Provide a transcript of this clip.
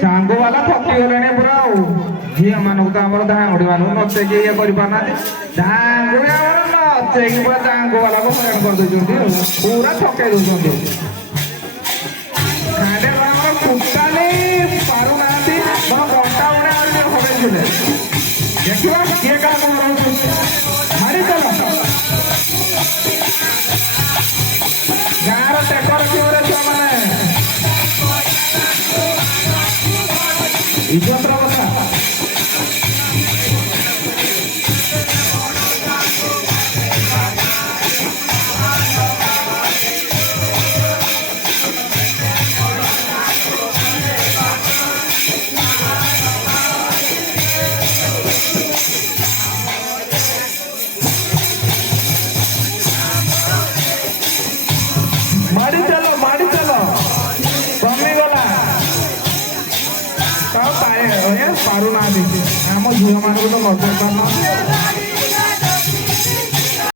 चांगो वाला थकी गले पूरा झी मानक तो आम धांगुड़ी मानक नचेक ये कर धांगुड़ी नचेक पूरा चांगो वाला को हरान कर पूरा थके दौरान खाने टोटाली पार ना घंटा उड़े हमें देखा किए क्या मारी चल गाँव टेक रखिए छुआ मैंने इज्जत रखा मारी चलो कमी गला पारू ना आम झील मान तो मजा